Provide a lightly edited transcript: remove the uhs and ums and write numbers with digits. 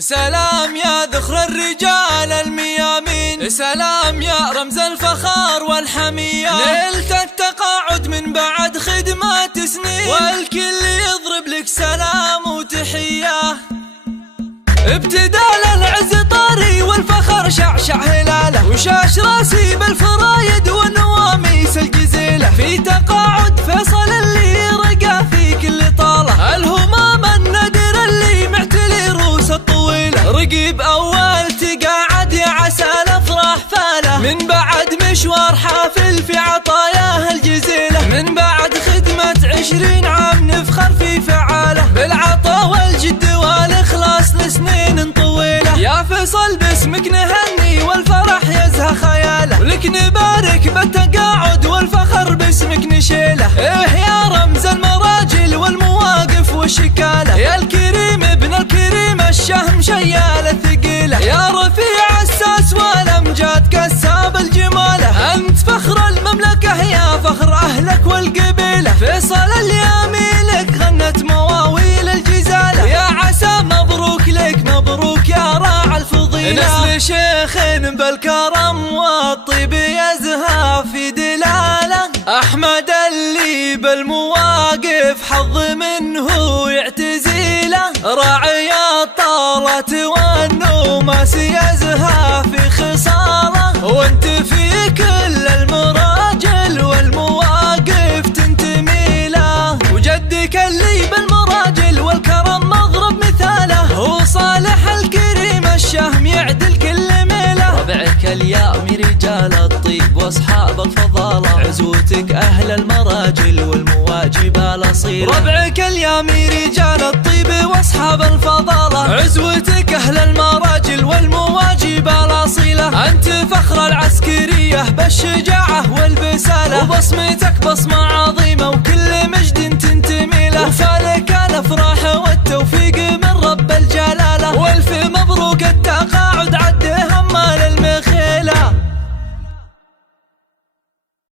سلام يا ذخر الرجال الميامين، سلام يا رمز الفخار والحمية، نلت التقاعد من بعد خدمات سنين، والكل يضرب لك سلام وتحية. ابتدال العز طاري والفخر شعشع هلاله، وشاش راسي بالفرايد والنواميس الجزيلة، في تقاعد فيصل اللي رقى في كل طالة، الهمام النادر اللي معتلي روس الطويلة، رقيب أول تقاعد يا عسى الأفراح فاله، من بعد مشوار حافل في عطاياه الجزيلة، من بعد خدمة 20 عام نفخر في فعاله، بالعطا والجد والإخلاص لسنين طويلة، يا فيصل باسمك نهني والفرح يزهى خياله، ولك نبارك بالتقاعد والفخر باسمك نشيله. إيه يا رمز المراجل والمواقف والشكالة، يا الكريم ابن الكريم الشهم شيال الثقيلة، يا رفيع الساس والأمجاد كساب الجمالة، أنت فخر المملكة يا فخر أهلك والقبيلة، فيصل اليامي لك غنت مواويل الجزالة، يا عسى مبروك لك مبروك يا راعي الفضيلة، نسل شيخ بالكرم والطيب يزهى في دلاله، أحمد اللي بالمواقف حظ منه يعتزيله، راعي الطالة والنوماس يزهى في خصاله، وانت في كل المراجل والمواقف تنتمي له، وجدك اللي بالمراجل والكرم مضرب مثاله، هو صالح الكريم الشهم يعدل كل ميله، ربعك اليامي رجال الطيب واصحاب الفضالة، عزوتك اهل المراجل والمواجب الاصيلة، ربعك اليامي رجال الطيب واصحاب الفضالة، عزوتك اهل المراجل والمواجب الاصيلة، انت فخر العسكرية بالشجاعة والبسالة، وبصمتك بصمة عظيمة وكل مجد